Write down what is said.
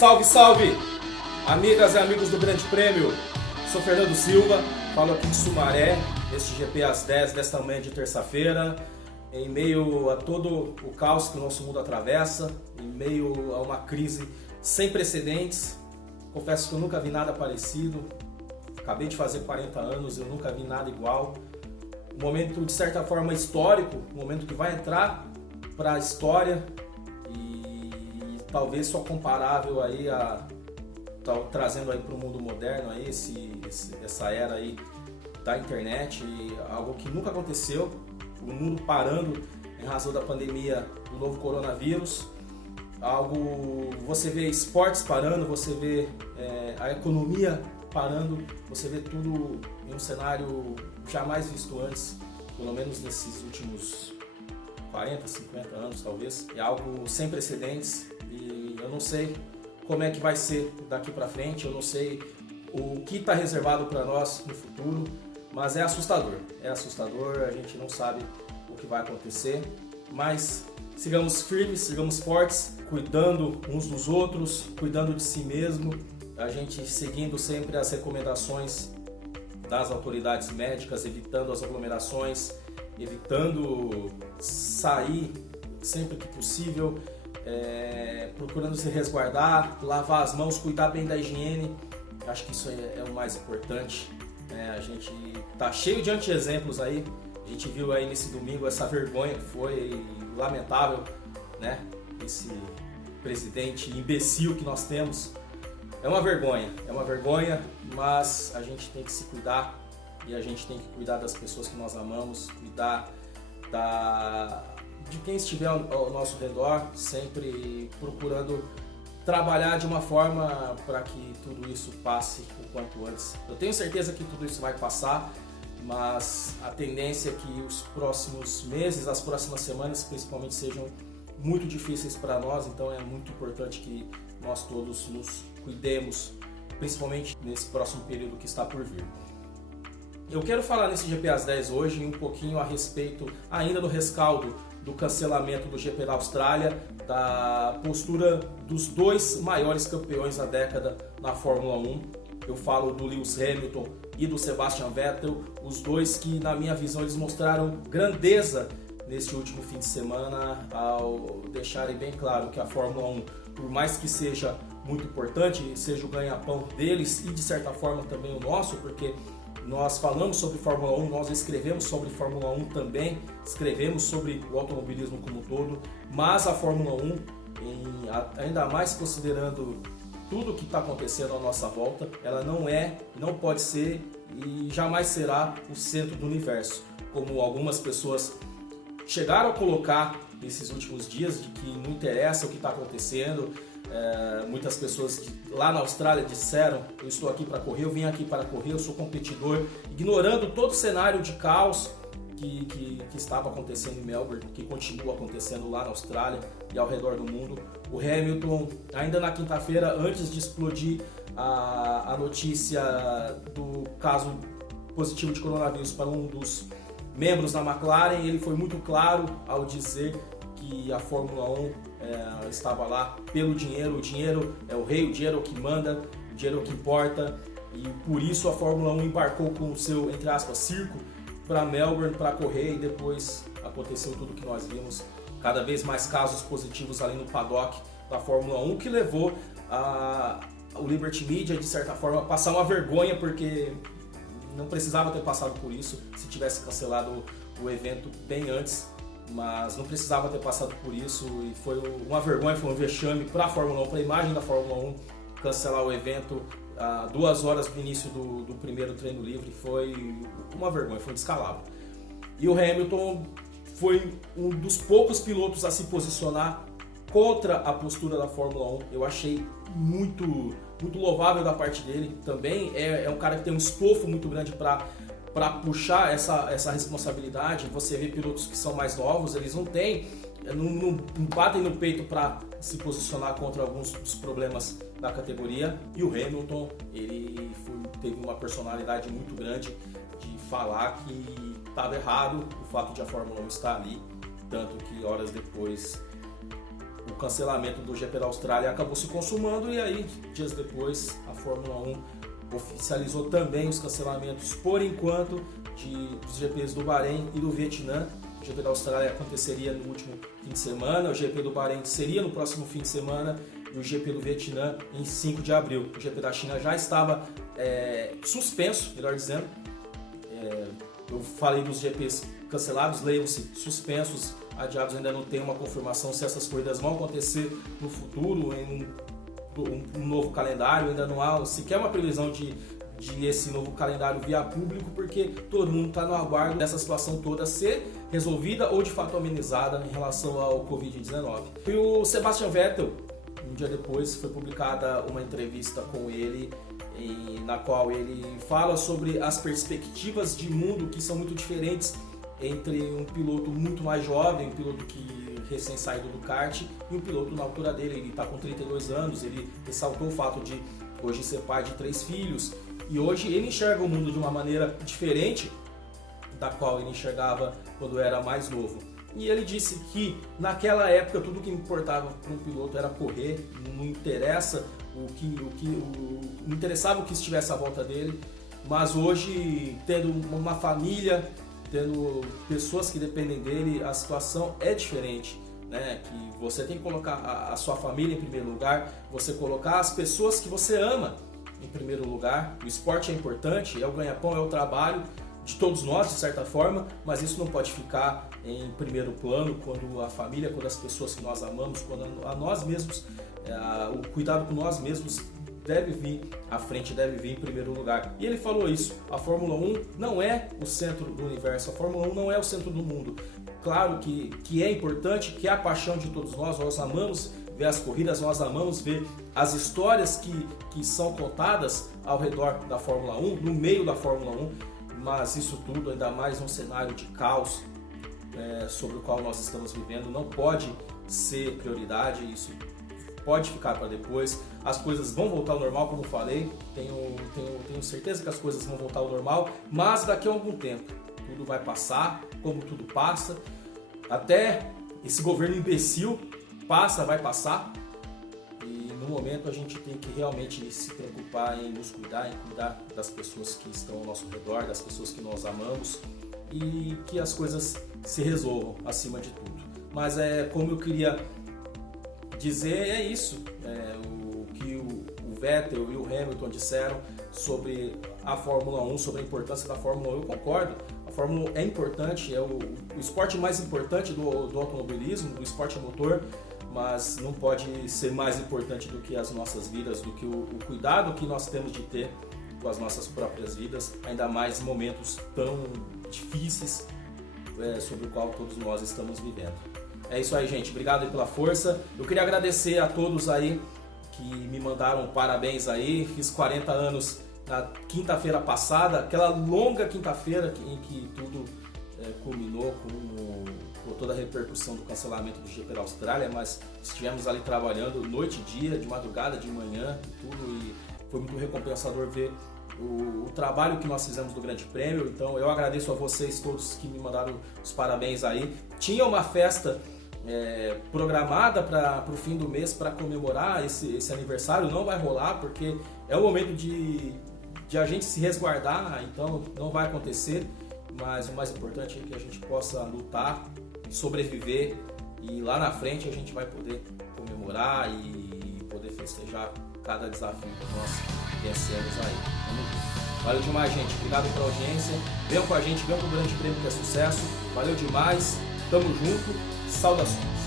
Salve, salve! Amigas e amigos do Grande Prêmio, sou Fernando Silva, falo aqui de Sumaré, neste GP às 10 desta manhã de terça-feira, em meio a todo o caos que o nosso mundo atravessa, em meio a uma crise sem precedentes. Confesso que eu nunca vi nada parecido, acabei de fazer 40 anos, eu nunca vi nada igual. Um momento de certa forma histórico, um momento que vai entrar para a história e talvez só comparável aí trazendo aí para o mundo moderno aí essa era aí da internet, algo que nunca aconteceu, o mundo parando em razão da pandemia do novo coronavírus, você vê esportes parando, você vê a economia parando, você vê tudo em um cenário jamais visto antes, pelo menos nesses últimos 40, 50 anos talvez. É algo sem precedentes e eu não sei como é que vai ser daqui para frente, eu não sei o que está reservado para nós no futuro, mas é assustador, a gente não sabe o que vai acontecer, mas sigamos firmes, sigamos fortes, cuidando uns dos outros, cuidando de si mesmo, a gente seguindo sempre as recomendações das autoridades médicas, evitando as aglomerações, evitando sair sempre que possível, procurando se resguardar, lavar as mãos, cuidar bem da higiene. Acho que isso é o mais importante. A gente tá cheio de anti-exemplos aí. A gente viu aí nesse domingo essa vergonha que foi lamentável, né? Esse presidente imbecil que nós temos. É uma vergonha, mas a gente tem que se cuidar e a gente tem que cuidar das pessoas que nós amamos, cuidar de quem estiver ao nosso redor, sempre procurando trabalhar de uma forma para que tudo isso passe o quanto antes. Eu tenho certeza que tudo isso vai passar, mas a tendência é que os próximos meses, as próximas semanas principalmente, sejam muito difíceis para nós, então é muito importante que nós todos nos cuidemos, principalmente nesse próximo período que está por vir. Eu quero falar nesse GP às 10 hoje um pouquinho a respeito ainda do rescaldo do cancelamento do GP da Austrália, da postura dos dois maiores campeões da década na Fórmula 1. Eu falo do Lewis Hamilton e do Sebastian Vettel, os dois que, na minha visão, eles mostraram grandeza neste último fim de semana ao deixarem bem claro que a Fórmula 1, por mais que seja muito importante, seja o ganha-pão deles e de certa forma também o nosso, porque nós falamos sobre Fórmula 1, nós escrevemos sobre Fórmula 1 também, escrevemos sobre o automobilismo como um todo, mas a Fórmula 1, ainda mais considerando tudo o que está acontecendo à nossa volta, ela não pode ser e jamais será o centro do universo, como algumas pessoas chegaram a colocar nesses últimos dias, de que não interessa o que está acontecendo. Muitas pessoas lá na Austrália disseram: eu estou aqui para correr, eu vim aqui para correr, eu sou competidor, ignorando todo o cenário de caos que estava acontecendo em Melbourne, que continua acontecendo lá na Austrália e ao redor do mundo. O Hamilton, ainda na quinta-feira, antes de explodir a notícia do caso positivo de coronavírus para um dos membros da McLaren, ele foi muito claro ao dizer que a Fórmula 1 estava lá pelo dinheiro. O dinheiro é o rei, o dinheiro é o que manda, o dinheiro é o que importa, e por isso a Fórmula 1 embarcou com o seu, entre aspas, circo para Melbourne para correr, e depois aconteceu tudo que nós vimos, cada vez mais casos positivos ali no paddock da Fórmula 1, que levou o Liberty Media, de certa forma, a passar uma vergonha, porque não precisava ter passado por isso se tivesse cancelado o evento bem antes, mas não precisava ter passado por isso, e foi uma vergonha, foi um vexame para a Fórmula 1, para a imagem da Fórmula 1, cancelar o evento a 2 horas do início do primeiro treino livre. Foi uma vergonha, foi um descalabro. E o Hamilton foi um dos poucos pilotos a se posicionar contra a postura da Fórmula 1. Eu achei muito louvável da parte dele. Também é um cara que tem um estofo muito grande para puxar essa responsabilidade. Você vê pilotos que são mais novos, eles não batem no peito para se posicionar contra alguns dos problemas da categoria. E o Hamilton, ele teve uma personalidade muito grande de falar que estava errado o fato de a Fórmula 1 estar ali, tanto que horas depois o cancelamento do GP da Austrália acabou se consumando, e aí, dias depois, a Fórmula 1 oficializou também os cancelamentos, por enquanto, dos GPs do Bahrein e do Vietnã. O GP da Austrália aconteceria no último fim de semana, o GP do Bahrein seria no próximo fim de semana, e o GP do Vietnã em 5 de abril. O GP da China já estava suspenso, melhor dizendo. Eu falei dos GPs cancelados, leiam-se suspensos, adiados, ainda não tem uma confirmação se essas corridas vão acontecer no futuro, em um novo calendário, ainda não há sequer uma previsão de esse novo calendário via público, porque todo mundo está no aguardo dessa situação toda ser resolvida ou de fato amenizada em relação ao Covid-19. E o Sebastian Vettel, um dia depois, foi publicada uma entrevista com ele, na qual ele fala sobre as perspectivas de mundo que são muito diferentes entre um piloto muito mais jovem, um piloto que recém saído do kart, e um piloto na altura dele. Ele está com 32 anos, ele ressaltou o fato de hoje ser pai de 3 filhos, e hoje ele enxerga o mundo de uma maneira diferente da qual ele enxergava quando era mais novo. E ele disse que naquela época tudo que importava para um piloto era correr, não interessa não interessava o que estivesse à volta dele, mas hoje, tendo uma família, tendo pessoas que dependem dele, a situação é diferente, né? Que você tem que colocar a sua família em primeiro lugar, você colocar as pessoas que você ama em primeiro lugar. O esporte é importante, é o ganha-pão, é o trabalho de todos nós, de certa forma, mas isso não pode ficar em primeiro plano quando a família, quando as pessoas que nós amamos, quando a nós mesmos, o cuidado com nós mesmos deve vir à frente, deve vir em primeiro lugar. E ele falou isso: a Fórmula 1 não é o centro do universo, a Fórmula 1 não é o centro do mundo. Claro que é importante, que é a paixão de todos nós amamos ver as corridas, nós amamos ver as histórias que são contadas ao redor da Fórmula 1, no meio da Fórmula 1, mas isso tudo, ainda mais num cenário de caos sobre o qual nós estamos vivendo, não pode ser prioridade. Isso pode ficar para depois. As coisas vão voltar ao normal, como eu falei, tenho certeza que as coisas vão voltar ao normal, mas daqui a algum tempo tudo vai passar, como tudo passa, até esse governo imbecil vai passar, e no momento a gente tem que realmente se preocupar em nos cuidar, em cuidar das pessoas que estão ao nosso redor, das pessoas que nós amamos, e que as coisas se resolvam acima de tudo. Mas como eu queria dizer, é isso, o que o Vettel e o Hamilton disseram sobre a Fórmula 1, sobre a importância da Fórmula 1, eu concordo. A Fórmula 1 é importante, é o esporte mais importante do automobilismo, do esporte a motor, mas não pode ser mais importante do que as nossas vidas, do que o cuidado que nós temos de ter com as nossas próprias vidas, ainda mais em momentos tão difíceis sobre o qual todos nós estamos vivendo. É isso aí, gente. Obrigado aí pela força. Eu queria agradecer a todos aí que me mandaram parabéns aí. Fiz 40 anos na quinta-feira passada, aquela longa quinta-feira em que tudo culminou com toda a repercussão do cancelamento do GP da Austrália, mas estivemos ali trabalhando noite e dia, de madrugada, de manhã e tudo, e foi muito recompensador ver o trabalho que nós fizemos do Grande Prêmio. Então eu agradeço a vocês todos que me mandaram os parabéns aí. Tinha uma festa programada para o fim do mês para comemorar esse aniversário, não vai rolar porque é o momento de a gente se resguardar, então não vai acontecer, mas o mais importante é que a gente possa lutar e sobreviver, e lá na frente a gente vai poder comemorar e poder festejar cada desafio que nós vencemos aí. Tamo junto. Valeu demais, gente. Obrigado pela audiência. Venham com a gente, venham com o Grande Prêmio, que é sucesso. Valeu demais. Tamo junto. Saudações.